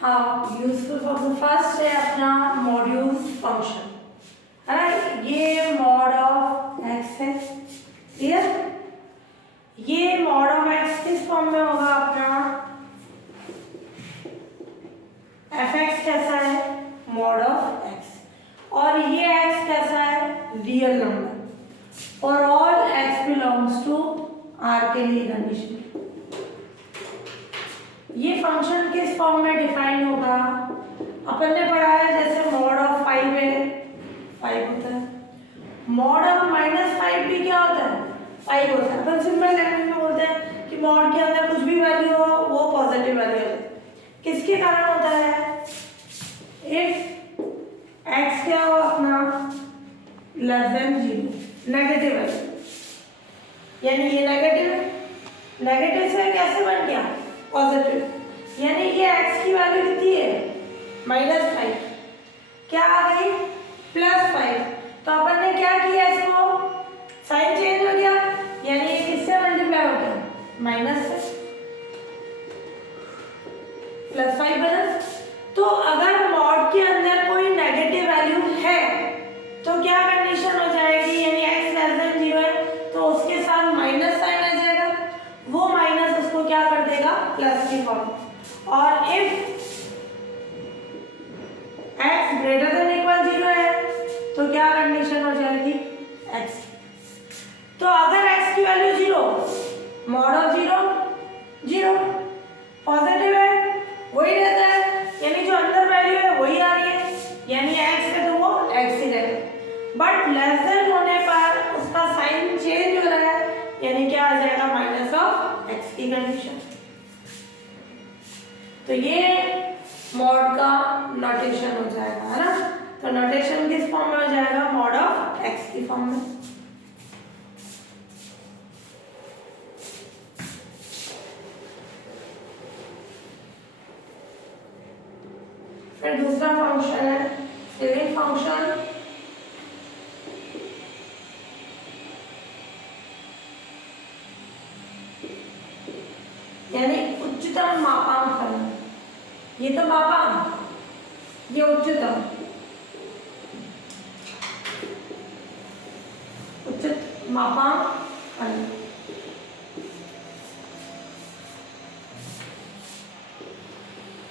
हाँ, useful function first है अपना मॉड्यूल्स फंक्शन, है ना। ये मॉड ऑफ एक्स है, क्लियर। ये मॉड ऑफ एक्स किस फॉर्म में होगा अपना, एफ एक्स कैसा है, मॉड ऑफ एक्स, और ये एक्स कैसा है, रियल नंबर, और all x belongs to R के लिए कंडीशन। ये फंक्शन किस फॉर्म में डिफाइन होगा, अपन ने पढ़ा है जैसे मॉड ऑफ 5 है 5 होता है, मॉड ऑफ -5 भी क्या होता है, 5 होता है। अपन सिंपल लैंग्वेज में बोलते हैं कि मॉड के अंदर कुछ भी वैल्यू हो वो पॉजिटिव वैल्यू होता है। किसके कारण होता है, इफ एक्स क्या हो अपना लेस देन 0, नेगेटिव है, यानी ये नेगेटिव है, नेगेटिव से कैसे बन गया पॉजिटिव, यानी ये x की वैल्यू कितनी है -5, क्या आ गई +5। तो अपन ने क्या किया, इसको साइन चेंज हो गया, यानी ये किससे मल्टीप्लाई हो गया, माइनस से, +5 बना। तो अगर मॉड के अंदर कोई नेगेटिव वैल्यू है तो क्या कंडीशन हो जाएगी, यानी x लेस देन 0 है तो उसके साथ माइनस साइन आ जाएगा, वो माइनस उसको क्या कर देगा प्लस की फॉर्म। और if x greater than equal 0 है तो क्या कंडीशन हो जाएगी x। तो अगर x की वैल्यू 0, मॉड ऑफ 0 पॉजिटिव है वही रहता है, यानी जो अंदर वैल्यू है वही आ रही है, यानी x है तो वो x ही रहेगा। बट लेस देन होने पर उसका साइन चेंज हो रहा है, यानी क्या आ जाएगा माइनस ऑफ x की कंडीशन। तो ये मॉड का नोटेशन हो जाएगा, है ना। तो नोटेशन किस फॉर्म में हो जाएगा, मॉड ऑफ x की फॉर्म में। फिर दूसरा फंक्शन है सीलिंग फंक्शन, यानी उच्चतम मापांक फलन। ये तो मापांक, ये उच्चतम मापांक फलन।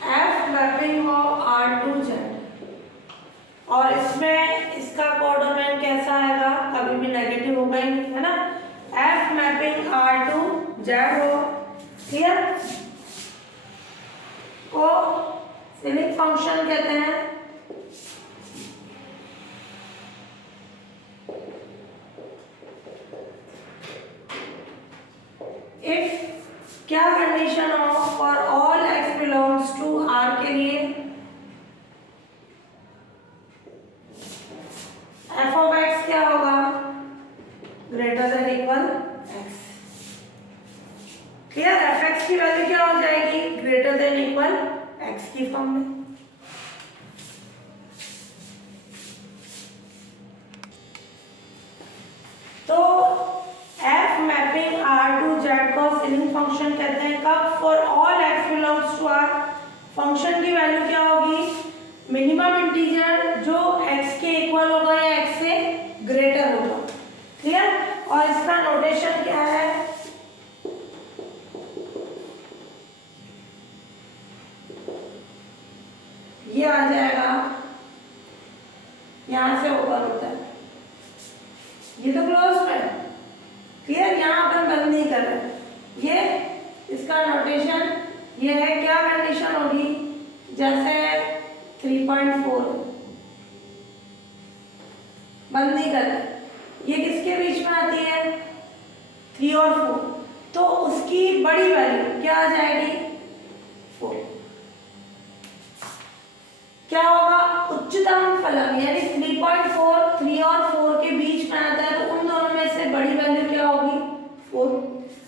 एफ मैपिंग हो R to Z, और इसमें इसका कोडोमेन कैसा आएगा, कभी भी नेगेटिव होगा ही नहीं, है ना। F mapping R to Z हो, क्लियर, को सीलिंग फंक्शन कहते हैं। इफ क्या कंडीशन हो, for all x belongs to R के लिए f ऑफ x क्या होगा, greater than equal x, clear. F x की वैल्यू क्या हो जाएगी, ग्रेटर देन इक्वल x की फॉर्म में। तो f mapping R to Z को सीलिंग फंक्शन कहते हैं कब, for all x belongs to R। Function की वैल्यू क्या होगी, मिनिमम इंटीजर जो x के इक्वल होगा या x से ग्रेटर होगा, क्लियर। और इसका नोटेशन क्या है, ये आ जाएगा, यहां से ओपन होता है, ये तो क्लोज में, क्लियर, यहां अपन बंद नहीं कर रहे। ये इसका नोटेशन ये है, क्या कंडीशन होगी, जैसे 3.4 बंद नहीं कर रहे, ये किसके बीच में आती है 3 और 4, तो उसकी बड़ी वैल्यू क्या आ जाएगी 4। क्या होगा, उच्चतम फलन, यानी 3.4 3 और 4 के बीच में आता है, तो उन दोनों में से बड़ी वैल्यू क्या होगी 4।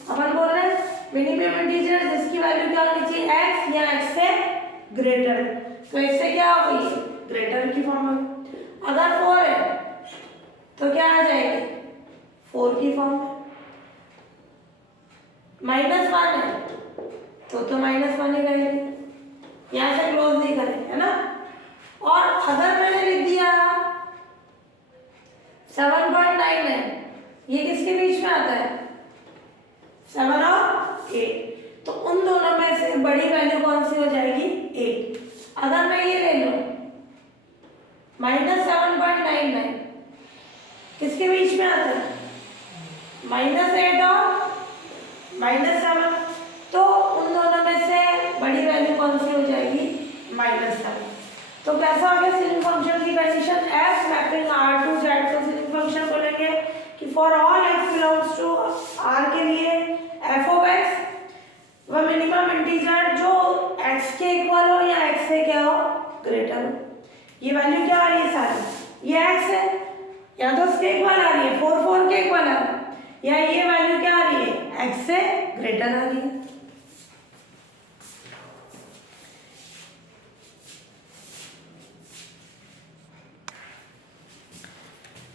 अपन बोल रहे हैं मिनिमम इंटीजर जिसकी वैल्यू क्या होनी चाहिए x या x से ग्रेटर, तो इससे क्या होगी ग्रेटर की फॉर्म में। अगर 4 है तो क्या आ जाएगी 4 की फॉर्म में, -1 है तो -1 ही रहेगी, यहाँ से क्लोज नहीं करें, है ना। और अगर मैंने लिख दिया 7.99, ये किसके बीच में आता है, 7 और 8, तो उन दोनों में से बड़ी वैल्यू कौन सी हो जाएगी, 8। अगर मैं ये ले लूं -7.99, किसके बीच में आता है, -8 और -7, तो उन दोनों में से बड़ी वैल्यू कौन सी हो जाएगी, -7। तो कैसा हो गया सिलिंग फंक्शन की condition, f mapping R to Z, तो सिलिंग फंक्शन बोलेंगे कि for all x belongs to R के लिए f ऑफ x वह मिनिमम इंटीजर जो x के इक्वल हो या x से क्या हो, ग्रेटर हो। ये वैल्यू क्या आ रही है सारी, ये x है, या तो उसके इक्वल आ रही है, 4 के इक्वल आ रही है, या ये वैल्यू क्या आ रही है, x से ग्रेटर आ रही है।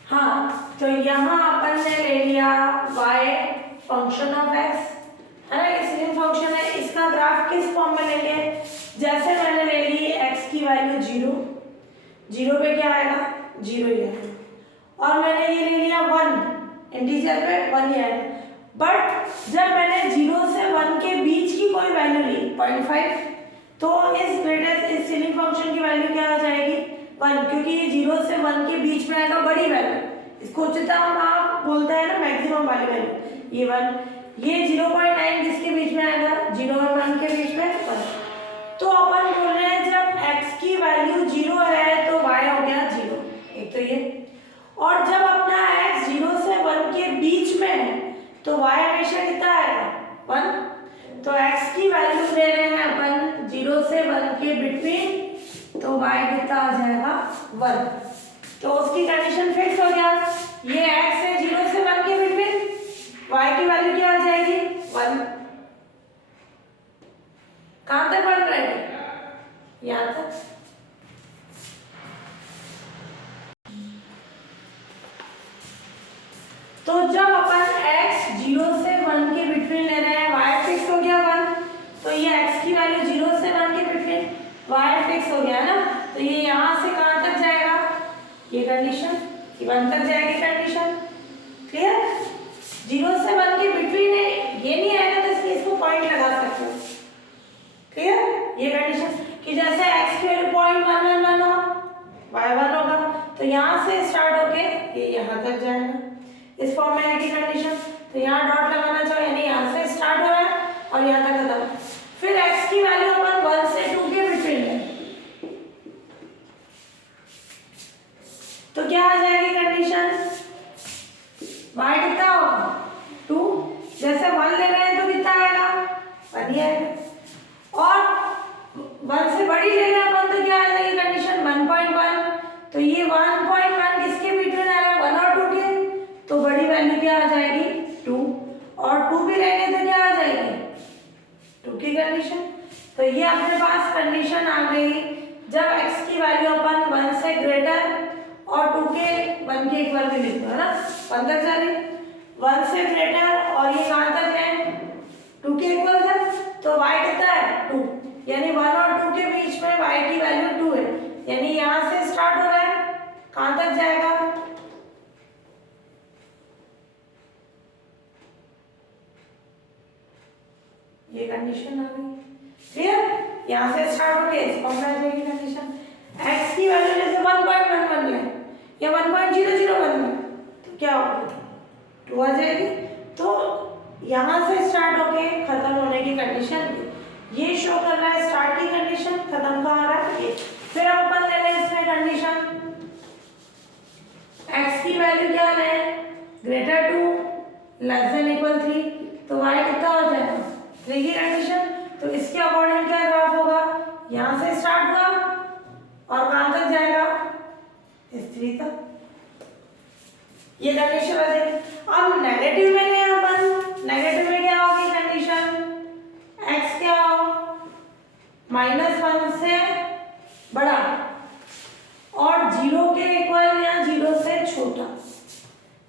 हाँ, तो यहाँ अपन ने ले लिया y फंक्शन ऑफ x, है ना, ये सिलिंग फंक्शन है। इसका ग्राफ किस फॉर्म में लेंगे, जैसे मैंने ले ली x की वैल्यू 0 पे क्या आएगा, 0 ही आएगा, और मैंने ये ले लिया 1 इंटीजर पे 1 ही आएगा। बट जब मैंने 0 से 1 के बीच की कोई वैल्यू ली 0.5, तो इस सिलिंग फंक्शन की वैल्यू क्या आ जाएगी, 1, क्योंकि ये 0 से 1 के बीच में आएगा बड़ी वैल्यू, इसको उच्चतम आप बोलते हैं ना, मैक्सिमम वाली वैल्यू, ये 1। ये 0.9 किसके बीच में आएगा, 0 और 1 के बीच में 1। तो अपन बोल रहे हैं जब x की वैल्यू 0 है तो y हो गया 0, एक तो ये, और जब अपना x 0 से 1 के बीच में है तो y हमेशा कितना आएगा, 1। तो x की वैल्यू ले रहे हैं अपन 0 से 1 के बिटवीन, तो y कितना आ जाएगा, 1। तो उसकी कंडीशन फिक्स हो गया, ये x है 0 से 1 के बिटवीन, y की वैल्यू क्या आ जाएगी, 1। कहां तक बन रहा है, यहां तक। तो जब अपन x 0 से 1 के बिटवीन ले रहे हैं, y फिक्स हो गया 1, तो ये x की वैल्यू 0 से 1 के बिटवीन, y फिक्स हो गया है ना, तो ये यहां से कहां तक जाएगा, ये कंडीशन 1 तक जाएगी कंडीशन, क्लियर। 0 से 1 के बिटवीन है, ये नहीं आएगा तो इसलिए इसको पॉइंट लगा सकते हो, क्लियर। ये कंडीशन कि जैसे x की वैल्यू 0.111 हो, y 1 होगा, तो यहां से स्टार्ट होके ये यहां तक जाएगा, इस फॉर्म में है कि कंडीशन, तो यहाँ डॉट लगाना चाहिए, यानी यहाँ से स्टार्ट हो रहा है और यहाँ तक खत्म। फिर x की वैल्यू अपन 1 से 2 के बिटवीन है, तो क्या आ जाएगी कंडीशन, y कितना होगा, 2। जैसे 1 ले रहे हैं तो कितना आएगा, 1 ही आएगा, और 1 से बड़ी ले रहे हैं अपन तो क्या आ जाएगी कंडीशन, 1.1। तो ये 1.1 किसके बिटवीन आ रहा है, 1 और 2 के, तो बड़ी वैल्यू क्या आ जाएगी, 2, और 2 भी लेंगे तो क्या आ जाएगी, 2 की कंडीशन। तो ये अपने पास कंडीशन आ गई जब x की वैल्यू अपन 1 से ग्रेटर और 2 के 1 के इक्वल भी लिखते हैं ना, 1 तक जा रही, 1 से ग्रेटर और ये कहां तक है, 2 के इक्वल है, तो y कितना है, 2, यानी 1 और 2 के बीच में y की वैल्यू 2 है, यानी यहां से स्टार्ट हो रहा है, कहां तक जाएगा, ये कंडीशन आ गई, क्लियर। यहाँ से स्टार्ट होके इस फॉर्म में आ जाएगी कंडीशन, x की वैल्यू जैसे 1.11 ले या 1.001 ले, तो क्या होगा, 2 आ जाएगी। तो यहाँ से स्टार्ट होके खत्म होने की कंडीशन ये शो कर रहा है, स्टार्ट की कंडीशन, खत्म का आ रहा है ये। फिर हम अपन ले लें इसमें कंडीशन, x की वैल्यू क्या है, ग्रेटर 2 लेस देन इक्वल 3, तो y कितना हो जाएगा, 3 की कंडीशन। तो इसके अकॉर्डिंग क्या ग्राफ होगा, यहाँ से स्टार्ट हुआ और कहां तक जाएगा, इस 3 तक, ये कंडीशन आ जाएगी। अब नेगेटिव में गए अपन, नेगेटिव में क्या होगी कंडीशन, x क्या हो, -1 से बड़ा और 0 के इक्वल या 0 से छोटा,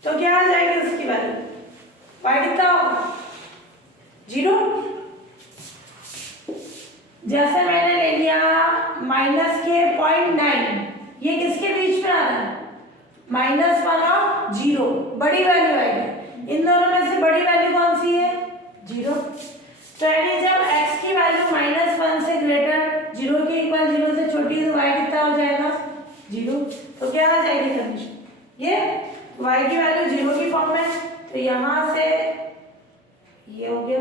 तो क्या आ जाएगी उसकी वैल्यू, y कितना होगा, 0। जैसे मैंने ले लिया माइनस के 0.9, ये किसके बीच में आ रहा है? -1 और 0, बड़ी वैल्यू आएगी। इन दोनों में से बड़ी वैल्यू कौन सी है? 0। तो यानी जब x की वैल्यू -1 से ग्रेटर 0 के इक्वल 0 से छोटी है तो y कितना हो जाएगा? 0। तो क्या आ जाएगी कंडीशन? ये y की वैल्यू 0 की फॉर्म में, तो यहाँ से ये हो गया,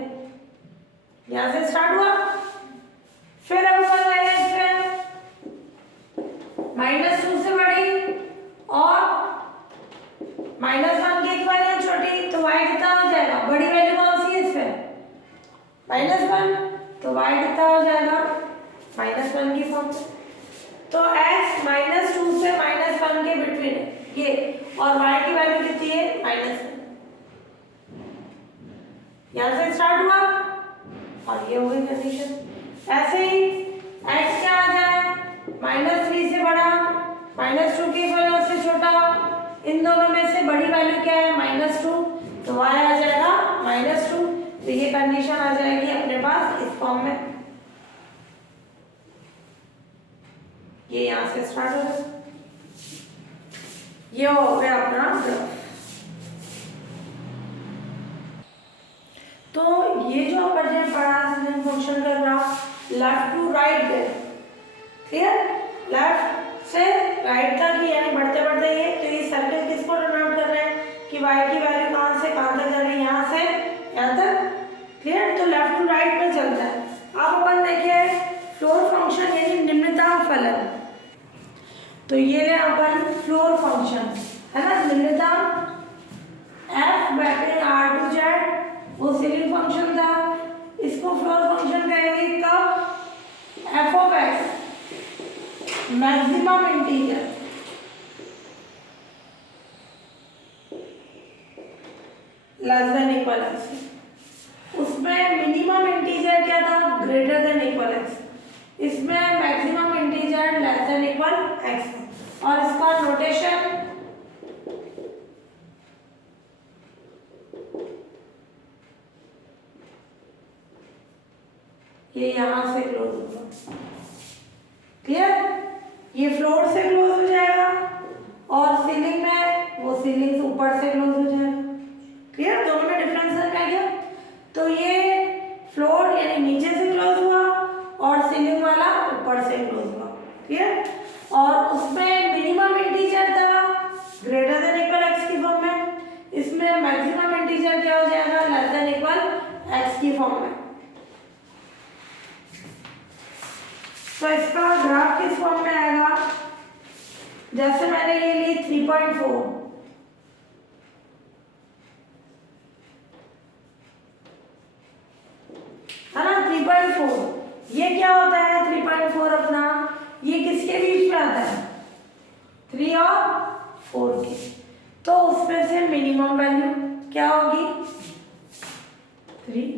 यहाँ से स्टार्ट हुआ। फिर अब अपन ले लें इसमें -2 से बड़ी और -1 के इक्वल है छोटी, तो y कितना हो जाएगा? बड़ी वैल्यू कौन सी है इसमें? -1, तो y कितना हो जाएगा? -1 की फॉर्म में। तो x -2 से -1 के बिटवीन है ये, और y की वैल्यू कितनी है? -1। यहाँ से स्टार्ट हुआ और ये हो गई कंडीशन। ऐसे ही x क्या आ जाए? -3 से बड़ा, -2 की वैल्यू से छोटा, इन दोनों में से बड़ी वैल्यू क्या है? -2, तो y आ जाएगा -2। तो ये कंडीशन आ जाएगी अपने पास इस फॉर्म में। ये यहाँ से स्टार्ट हो गया, ये हो गया अपना ग्राफ। तो ये जो अपन ने पढ़ा सिग्नल फंक्शन का ग्राफ लेफ्ट टू राइट है, क्लियर? लेफ्ट से राइट तक ही, यानी बढ़ते बढ़ते ये, तो ये सर्कल किसको डिनोट कर रहे हैं कि y की वैल्यू कहाँ से कहाँ तक जा रही है? यहाँ से यहाँ तक, क्लियर? तो लेफ्ट टू राइट में चलता है। अब अपन देखिए फ्लोर फंक्शन यानी निम्नतम फलन, तो ये ले अपन फ्लोर फंक्शन है ना, निम्नतम f बैठे R2Z, वो सीलिंग फंक्शन था, इसको फ्लोर फंक्शन कहेंगे कब? f of x maximum integer less than equal x, उसमें मिनिमम इंटीजर क्या था? ग्रेटर देन इक्वल x, इसमें maximum integer less than equal x, और इसका नोटेशन ये यहां से क्लोज होगा, क्लियर? ये फ्लोर से क्लोज हो जाएगा और सीलिंग में वो सीलिंग से ऊपर से क्लोज हो जाएगा, क्लियर? दोनों में डिफरेंस है क्या? तो ये फ्लोर यानी नीचे से क्लोज हुआ और सीलिंग वाला ऊपर से क्लोज हुआ, क्लियर? और उसमें मिनिमम इंटीजर था ग्रेटर देन इक्वल x की फॉर्म में, इसमें मैक्सिमम इंटीजर क्या हो जाएगा? लेस देन इक्वल x की फॉर्म में। तो इसका ग्राफ किस फॉर्म में आएगा? जैसे मैंने ये ली 3.4, है ना, 3.4, ये क्या होता है 3.4 अपना? ये किसके बीच में आता है? 3 और 4 के, तो उसमें से मिनिमम वैल्यू क्या होगी? 3,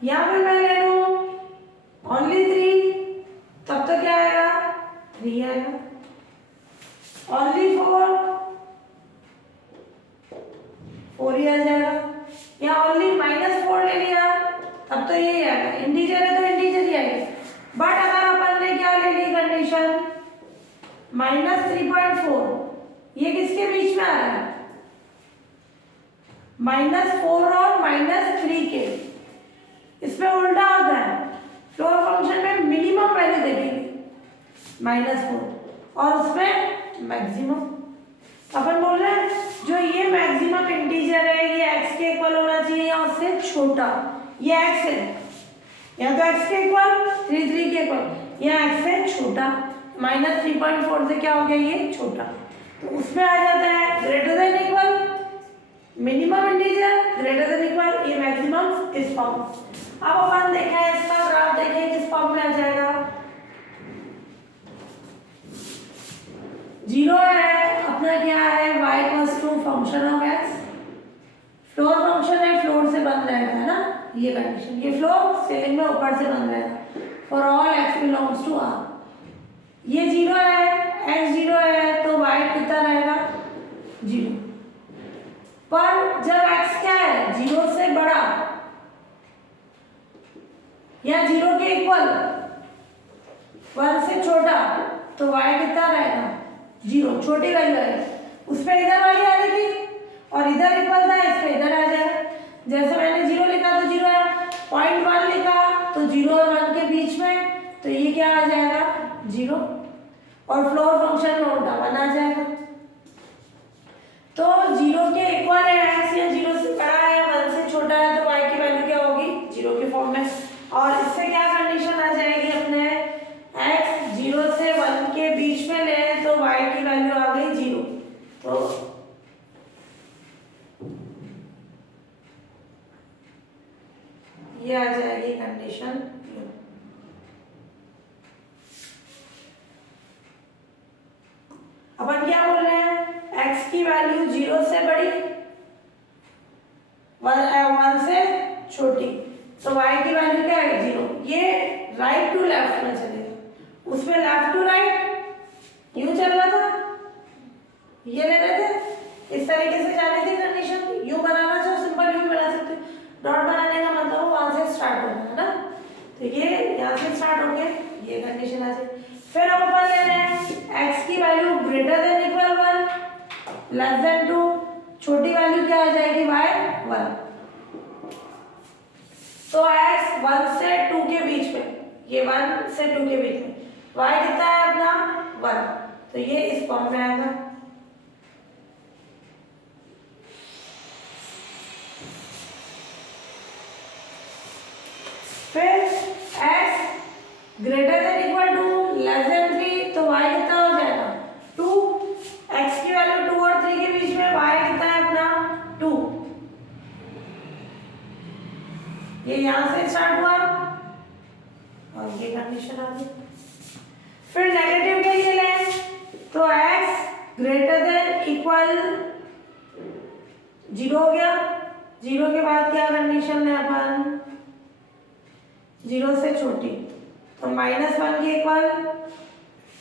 या फिर मैं ले लूं ओनली 3, तब तो क्या आएगा? 3 आएगा। ओनली 4 ही आ जाएगा, या ओनली -4 ले लिया तब तो यही आएगा, इंटीजर है तो इंटीजर ही आएगा। बट अगर अपन ने क्या ले ली कंडीशन -3.4, ये किसके बीच में आ रहा है? -4 और -3 के, इसमें उल्टा होता है, फ्लोर फंक्शन में मिनिमम वैल्यू देखेंगे -4 और उसमें मैक्सिमम। अपन बोल रहे हैं जो ये मैक्सिमम इंटीजर है ये x के इक्वल होना चाहिए या उससे छोटा, ये x है या तो x के इक्वल 3 के इक्वल या x से छोटा, -3.4 से क्या हो गया? ये छोटा, तो उसमें आ जाता है greater than equal, minimum integer greater than equal, ये मैक्सिमम इस फॉर्म। अब अपन देखें इसका ग्राफ, देखें किस फॉर्म में आ जाएगा? 0 है अपना, क्या है? y = function of x, floor function है, फ्लोर से बन रहेगा, है ना, ये कंडीशन, ये फ्लोर सीलिंग में ऊपर से बन रहेगा for all x belongs to r। ये 0 है, x 0 है तो y कितना रहेगा? 0, पर जब x क्या है? 0 से बड़ा या 0 के इक्वल, तो y कितना रहेगा 0, छोटी वैल्यू है उस पर इधर वाली आ रही थी और इधर इक्वल था इस पे इधर आ जाएगा। जैसे मैंने 0 लिखा तो 0 है, 0.1 लिखा तो 0 और 1 के बीच में, तो ये क्या आ जाएगा 0 और फ्लोर फंक्शन में उल्टा 1 आ जाएगा। तो 0 के इक्वल है x या 0 से बड़ा है 1 से छोटा है तो y की वैल्यू क्या होगी 0 के फॉर्म में। और इससे क्या कंडीशन आ जाएगी अपने x 0 से 1 के बीच में ले तो y की वैल्यू आ गई 0। तो ये आ जाएगी कंडीशन। अपन क्या बोल रहे हैं x की वैल्यू 0 से बड़ी 1 से छोटी तो y की वैल्यू क्या है 0। ये राइट टू लेफ्ट में चलेगा, उसमें लेफ्ट टू राइट यूं चल रहा था, ये ले रहे थे इस तरीके से जानी थी कंडीशन। यूं बनाना चाहो सिंपल यूं बना सकते हो, डॉट बनाने का मतलब वो वहां से स्टार्ट होना है ना, तो ये यहाँ से स्टार्ट हो गया ये कंडीशन आ जाए। फिर हम अपन ले रहे हैं x की value greater than equal 1 less than 2, छोटी वैल्यू क्या आ जाएगी y 1। तो x 1 से 2 के बीच में, ये 1 से 2 के बीच में y कितना है अपना 1, तो ये इस फॉर्म में आएगा। फिर x greater than equal to less than 3 तो y कितना हो जाएगा 2, x की वैल्यू 2 और 3 के बीच में y कितना है अपना 2, ये यहां से स्टार्ट हुआ और ये कंडीशन आ गई। फिर नेगेटिव के लिए लें तो x ग्रेटर देन इक्वल 0 हो गया, 0 के बाद क्या कंडीशन है अपन 0 से छोटी तो -1 के इक्वल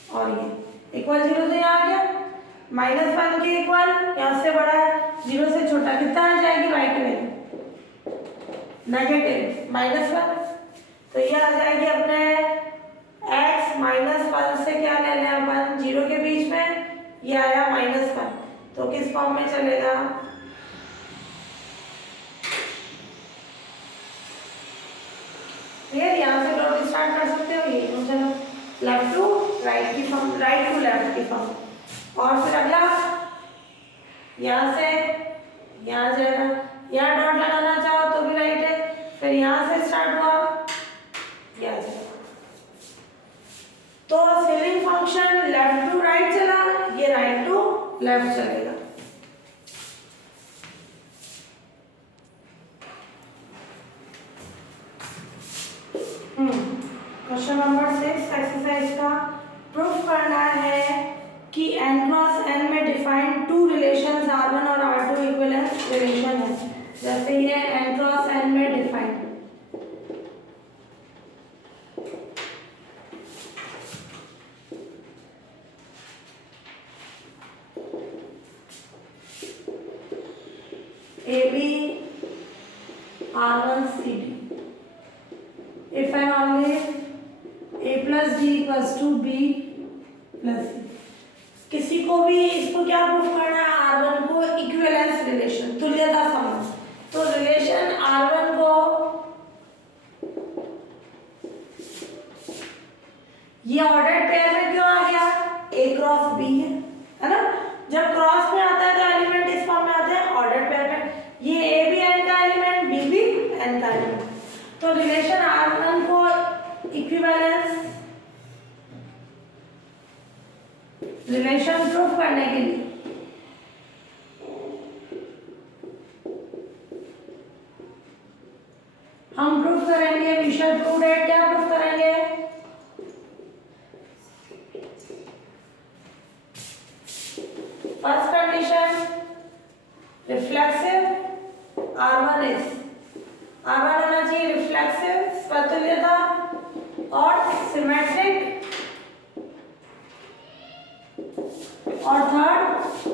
और ये इक्वल 0 तो यहाँ आ गया, -1 के इक्वल यहाँ से बड़ा है 0 से छोटा कितना आ जाएगी y की वैल्यू नेगेटिव -1, तो ये आ जाएगी अपने x -1 से क्या ले लें अपन 0 के बीच में, ये आया -1 तो किस फॉर्म में चलेगा ये यहाँ से डॉट स्टार्ट कर सकते हो, ये तो चलो लेफ्ट टू राइट की फॉर्म, राइट टू लेफ्ट की फॉर्म। और फिर अगला यहाँ से यहाँ जाएगा, यहाँ डॉट लगाना चाहो तो भी राइट है, फिर यहाँ से स्टार्ट हुआ यहाँ जाएगा। तो ceiling function left to right चला, ये राइट टू लेफ्ट चलेगा। क्वेश्चन नंबर 6 एक्सरसाइज का प्रूफ करना है कि n क्रॉस n में डिफाइंड टू रिलेशंस R1 और R2 इक्विवेलेंस रिलेशन है। जैसे ये n क्रॉस n में defined AB R1 CD if and only A plus B equals to B plus C। किसी को भी इसको क्या प्रूफ करना है R1 को इक्विवेलेंस रिलेशन तुल्यता संबंध, तो रिलेशन R1 को ये ऑर्डर्ड पेयर में क्यों आ गया A क्रॉस B है ना, जब क्रॉस में आता है तो एलिमेंट इस फॉर्म में आते हैं ऑर्डर्ड पेयर में, ये A भी n का एलिमेंट B भी n का एलिमेंट, तो रिलेशन R1 को इक्विवेलेंस रिलेशन प्रूफ करने के लिए हम प्रूफ करेंगे, वी शैल प्रूव दैट, क्या प्रूफ करेंगे फर्स्ट कंडीशन रिफ्लेक्सिव R1 होना चाहिए रिफ्लेक्सिव स्वतुल्यता और सिमेट्रिक, और थर्ड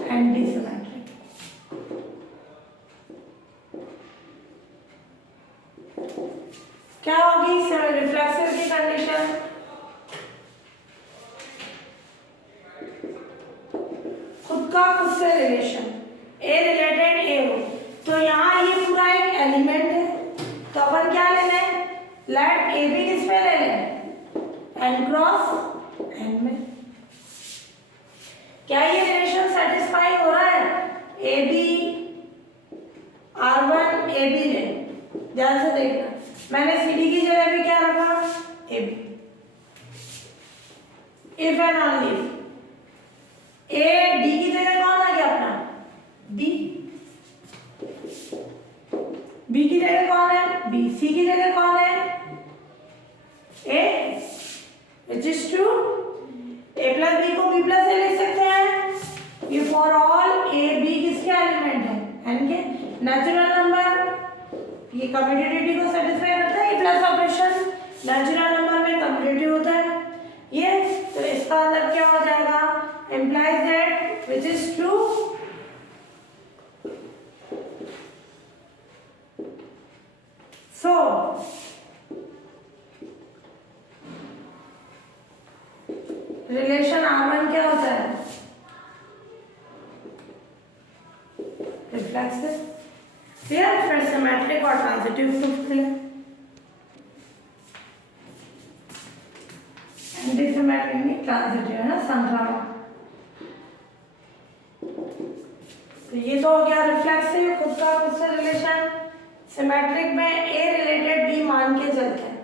एंटी सिमेट्रिक। क्या होगी रिफ्लेक्सिव की कंडीशन एन क्रॉस एन में। क्या ये रिलेशन सेटिस्फाई हो रहा है? A B R1 A B ले, ध्यान से देखना, मैंने सी डी की जगह भी क्या रखा? A B. If and only A D की जगह कौन आ गया अपना? बी। बी की जगह कौन है? बी। सी की जगह कौन है? A, which is true. A plus B को बी प्लस ए लिख सकते हैं। ये फॉर ऑल ए बी किसके एलिमेंट है? एन के। नेचुरल नंबर ये कम्यूटेटिविटी को सेटिस्फाई करता है। प्लस ऑपरेशन नेचुरल नंबर में कम्यूटेटिव होता है ये, तो इसका मतलब क्या हो जाएगा? implies that which is true। so relation R1 क्या होता है? रिफ्लेक्सिव। क्लियर? फिर सिमेट्रिक और transitive proof clear. Anti symmetric नहीं, ट्रांजिटिव है ना, संख्या। तो ये तो हो गया रिफ्लेक्सिव, खुद का खुद से रिलेशन। सिमेट्रिक में ए रिलेटेड बी मान के चलते हैं,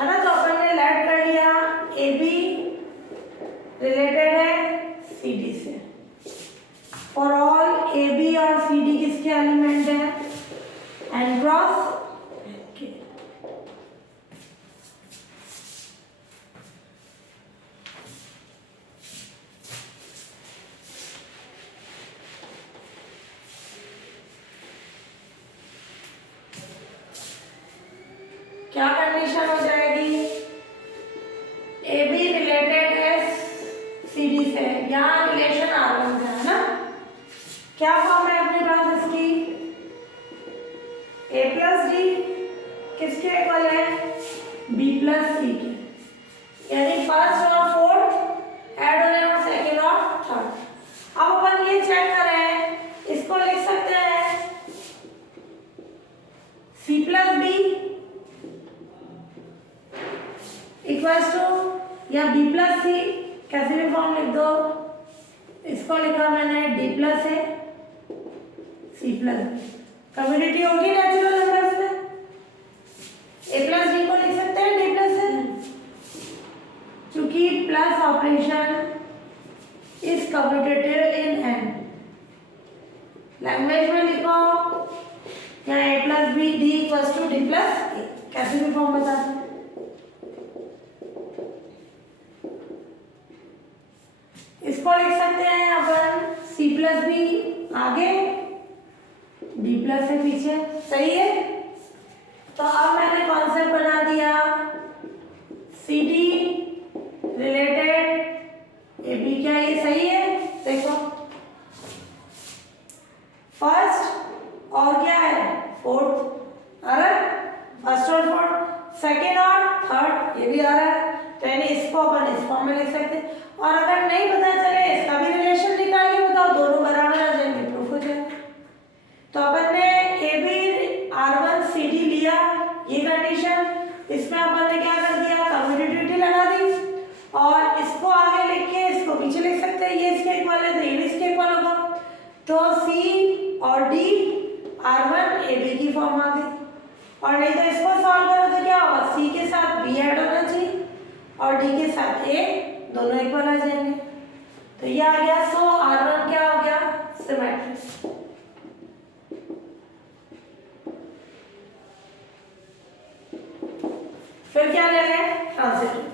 है ना। तो अपन ने लेट कर लिया ए बी रिलेटेड है सी डी से। फॉर ऑल ए बी और सी डी किसके एलिमेंट है? एन क्रॉस एन के। क्या कंडीशन हो जाएगी? ए बी रिलेटेड है सी डी से, यहाँ रिलेशन R1 का है ना। क्या फॉर्म है अपने पास इसकी? ए प्लस डी किसके इक्वल है? बी प्लस सी के, यानी फर्स्ट और फोर्थ ऐड हो जाएगा सेकेंड और थर्ड। अब अपन ये चेक कर रहे हैं, इसको लिख सकते हैं C plus B equals to या बी प्लस सी, कैसे भी फॉर्म लिख दो। इसको लिखा मैंने डी प्लस है सी प्लस बी। कम्युनिटी होगी नेचुरल नंबर्स में, ए प्लस डी को लिख सकते हैं डी प्लस से, क्योंकि plus operation is commutative in N. Language में लिखो या A plus B D equals to D plus A, कैसे भी फॉर्म बता दें। इसको लिख सकते हैं अपन सी प्लस बी आगे डी प्लस है पीछे, सही है। तो अब मैंने कॉन्सेप्ट बना दिया C D related A B, क्या ये सही है? देखो फर्स्ट और क्या है? फोर्थ आ रहा है, फर्स्ट और फोर्थ, सेकेंड और थर्ड ये भी आ रहा है। तो यानी इसको अपन इस फॉर्म में लिख सकते हैं। और अगर नहीं पता चले इसका भी रिलेशन निकाल के बताओ, दोनों बराबर आ जाएंगे, प्रूफ हो जाएगा। तो अपन ने A B R1 C D लिया, ये कंडीशन, इसमें अपन ने क्या कर दिया? कम्यूटेटिविटी लगा दी, और इसको आगे लिख के इसको पीछे लिख सकते हैं। ये इसके इक्वल है तो ये भी इसके इक्वल होगा। तो सी और डी R1 ए बी की फॉर्म आ गई। और नहीं तो इसको सॉल्व करो तो क्या होगा? सी के साथ बी ऐड होना चाहिए और डी के साथ ए, दोनों इक्वल आ जाएंगे। तो ये आ गया। सो R1 क्या हो गया? सिमेट्रिक। फिर क्या ले रहे हैं? ट्रांजिटिव।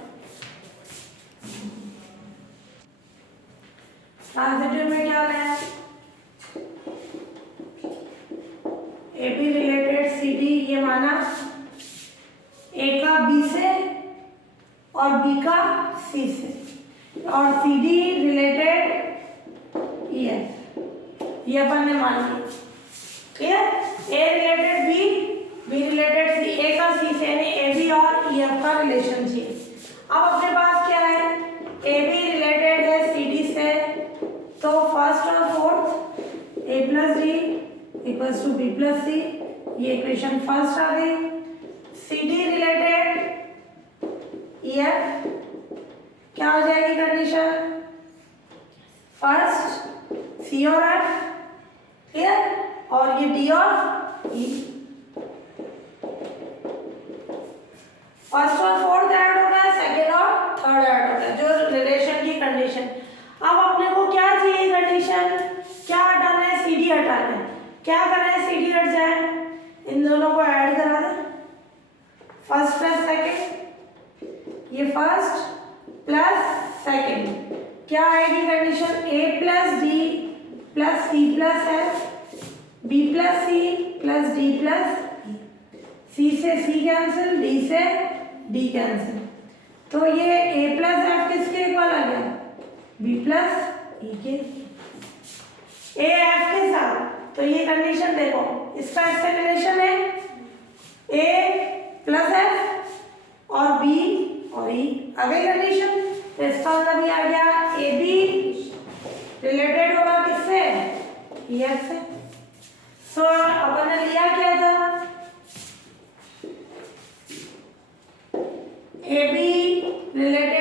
ट्रांजिटिव में क्या लेना है? A B related C D, ये माना ए का बी से और बी का सी से, और C D related E F, ये अपन ने मान लिया। Clear? A related B, B related C, A का सी से, यानी ए बी और ई एफ का रिलेशन चाहिए। अब अपने पास क्या है? ए बी रिलेटेड है सी डी से, तो फर्स्ट और fourth A plus D equals to B plus C, ये इक्वेशन फर्स्ट आ गई। C D related E F क्या हो जाएगी कंडीशन? फर्स्ट सी और एफ, क्लियर, और ये डी और ई। फर्स्ट और फोर्थ ऐड हो गया, सेकेंड और थर्ड ऐड हो गया, जो रिलेशन की कंडीशन। अब अपने को क्या चाहिए कंडीशन? क्या हटाना है? सी डी हटाना है। क्या करना है? सी डी हट जाए, इन दोनों को ऐड करा दें, फर्स्ट प्लस सेकेंड, ये फर्स्ट प्लस सेकेंड, क्या आएगी condition? A plus D plus C plus F, B plus C plus D plus E, C से सी कैंसिल, डी से डी कैंसिल, तो ये ए प्लस एफ किसके इक्वल आ गया? बी प्लस ई के, ए एफ के साथ। तो ये कंडीशन देखो, इसका इससे रिलेशन है ए प्लस एफ और बी और ई, आ गई कंडीशन। तो इसका मतलब ये आ गया ए बी रिलेटेड होगा किससे? ई एफ से। सो अपन ने लिया क्या था? ए बी रिलेटेड